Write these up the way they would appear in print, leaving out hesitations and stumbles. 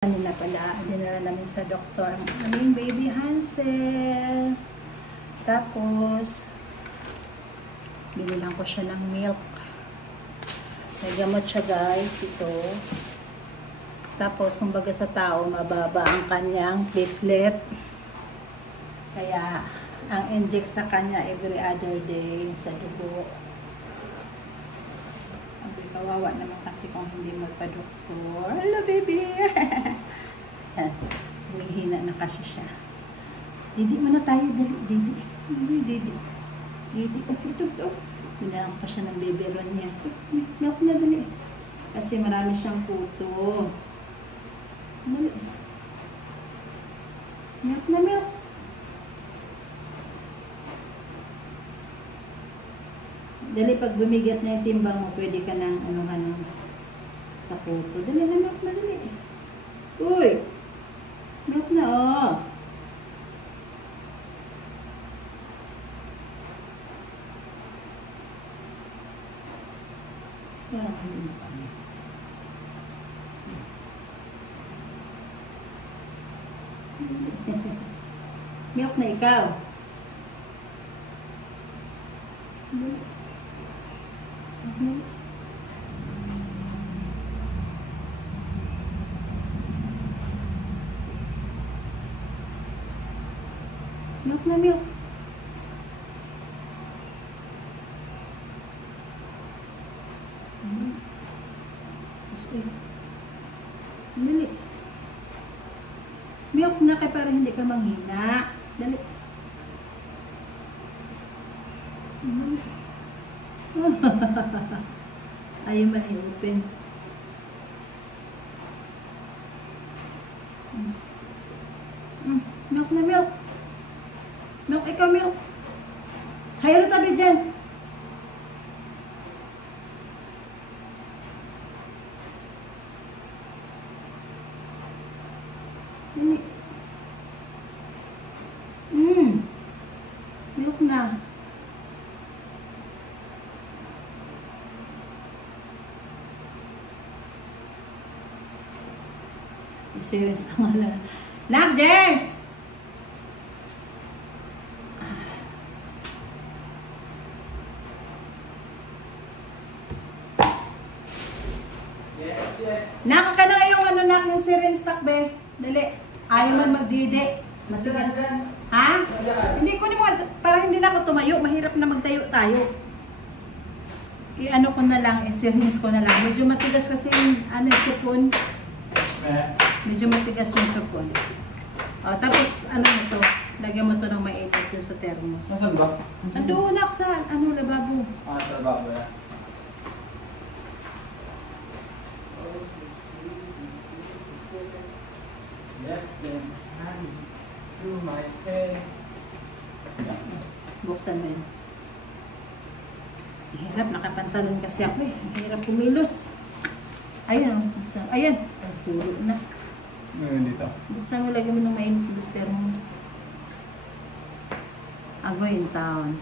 Kanina pala, dinala namin sa doktor ang aming baby Hansel. Tapos, binilang ko siya ng milk. May gamot siya guys, ito. Tapos, kumbaga sa tao, mababa ang kanyang platelet. Kaya, ang inject sa kanya every other day sa dugo. Kawawa naman kasi kung hindi magpa-doktor. Hello, baby! Yan. Humihina na kasi siya. Didi mo na tayo. Dali, Didi. Didi. Didi. Oh, ito. Binalang pa siya ng baby ron niya. Milk na, dali. Kasi marami siyang puto. Dali. Milk na, milk. Dali, pag bumigat na yung timbang mo, pwede ka nang anuhan sa puto. Dali na, milk na, dali. Uy! Milk na, oh. Parang hindi mo pa. Milk na ikaw. Milk na, milk. Dali. Milk na kaya para hindi ka manghina. Dali. Ayaw man i-open. Milk na, milk. Milk, ikaw, milk. Hayalo tabi dyan. Dali. Milk na. Serious na nga lang. Nak, Jers! Nakaka na yung ano nak yung syringe stock be. Dali. Ayaw man magdidi. Matigas. Ha? Hindi ko ni mo para hindi na ako tumayo, mahirap na magtayo tayo. I-ano ko na lang, i-syringe ko na lang. Medyo matigas kasi yung ano chupon. Medyo matigas yung chupon. O, tapos ano ito, lagyan mo ito ng mainit yun sa thermos. Nasaan ba? Andoon nak sa ano lababo. Sa lababo ya. Through my head. Buksan mo yun. Hirap, nakapantalon kasi ako eh. Hirap kumilos. Ayan o, buksan. Ayan. Ay, puro na. Ngayon dito. Buksan mo, lagyan mo ng mainit yung thermos. Ako in town.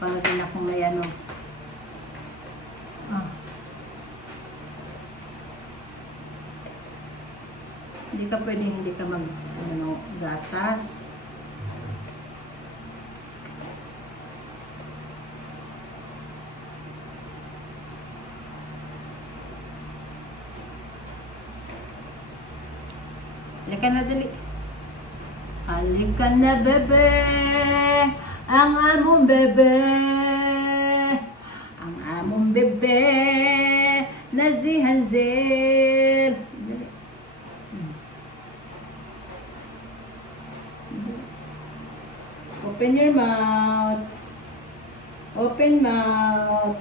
Para din akong may ano. Hindi ka pwede, hindi ka mag ano, gatas. Halika na, dali. Halika na, bebe. Ang among bebe. Ang among bebe. Na si Hansel. Dali. Open your mouth. Open mouth.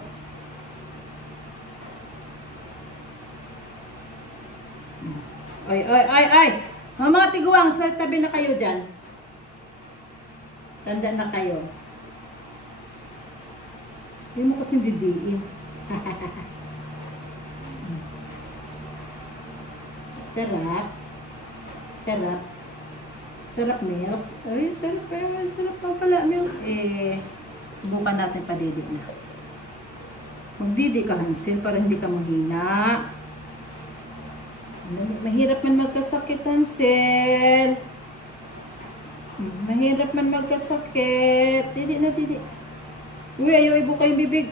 Ay, ay, ay, ay! Mga tiguang, sa tabi na kayo dyan. Tanda na kayo. Hindi mo kasing didiin. Sarap. Sarap. Sarap milk. Ay, sarap pa. Sarap pa pala milk. Subukan natin padidip na. Magdidi ka, Hansel, para hindi ka mahina. Mahirap man magkasakit, Hansel. Mahirap man magkasakit. Didi na, didi. Uy, ayaw ibuka yung bibig.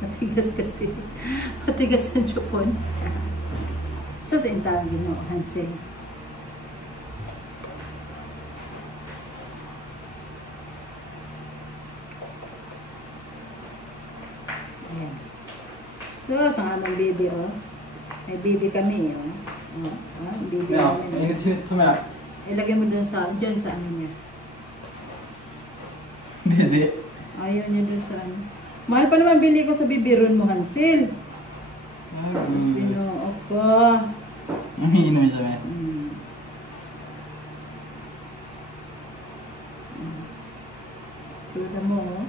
Matigas kasi. Matigas ang chupon. Sa intang mo, Hansel. Ayan. So, sa aming baby, oh. May baby kami, oh. Baby No, namin. init-init tumaya. Ilagay mo dyan sa ano niya. Hindi. Ayaw niya dun sa ano. Mahal pa naman bili ko sa bibiron mo, Hansel. Sus, binoof ko. Umiinom siya, man. Tura mo, oh.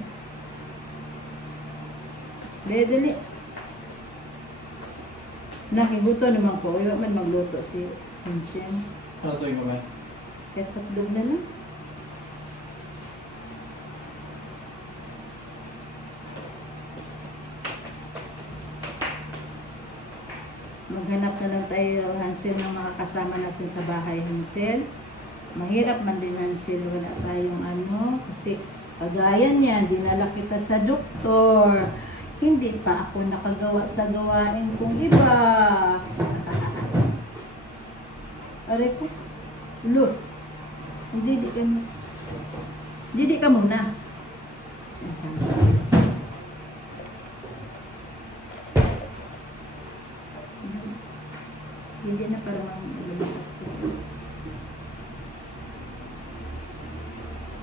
Dali. Nakibuto naman ko. Ayaw man magluto si Vincent. Ano to yung man? Kahit hotdog na lang. Maghanap na lang tayo, Hansel, ng makakasama natin sa bahay, Hansel. Mahirap man din, Hansel, wala tayong ano. Kasi kagaya niya, dinala kita sa doktor. Hindi pa ako nakagawa sa gawain kong iba. Aray ko. Look. Didi ka muna. Sinasabi. Hindi na para lumakas ka.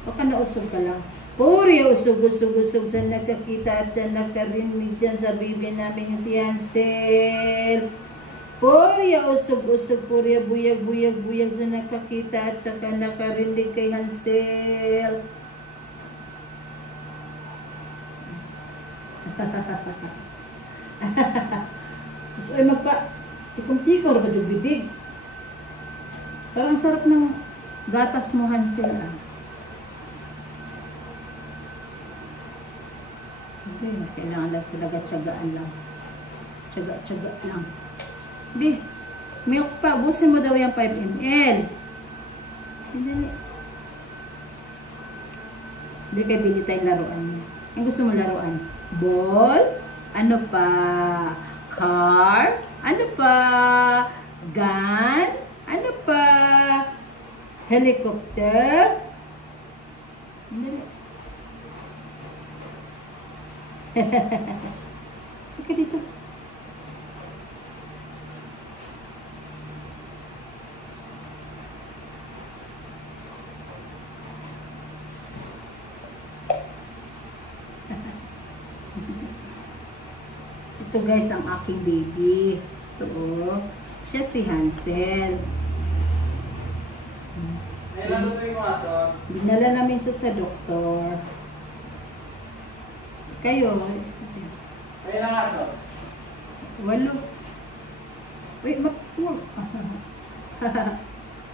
Baka nausog ka lang. Puri, usog sa nakakita at sa nakarinig dyan sa bibi namin si Hansel. Puri, usog, puri, buyag sa nakakita at sa nakarinig kay Hansel. Sus, ay tikong-tikor ba yung bibig? Parang sarap ng gatas mo, Hansel. Hindi, kailangan lang talaga tiyagaan lang. Tiyaga lang. Bi, milk pa. Busin mo daw yung 5 ml. Hindi kayo bili tayong laruan niya. Ang gusto mo laruan? Ball? Ano pa? Car? Ano pa? Gun? Ano pa? Helicopter? Ika dito. Ito guys, ang aking baby. Ito, oh. Siya si Hansel. Kailan ba ito yung mga to? Dinala namin sa doktor. Kayo. Kailan nga to? 8. Wait,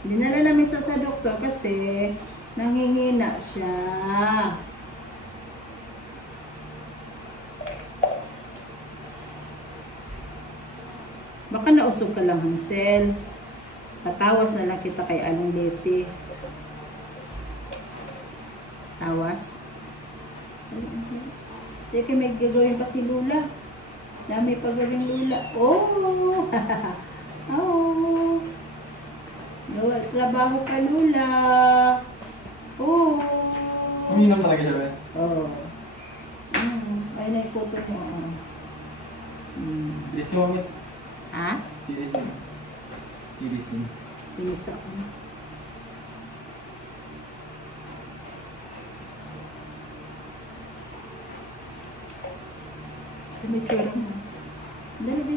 dinala namin sa doktor kasi nangingina siya. Baka nausog ka lang, Hansel. Patawas na lang kita kay Aling Leti. Tawas. Teka, may gagawin pa si Lula. Dami pa gawin Lula. Oh! Oh! Trabaho ka, Lula. Oh! Umiinom talaga siya, man. Oh. Ay, naikutot mo. Listen mo, man. Ha? Ilisin. Pinis ako. Tumitsura mo.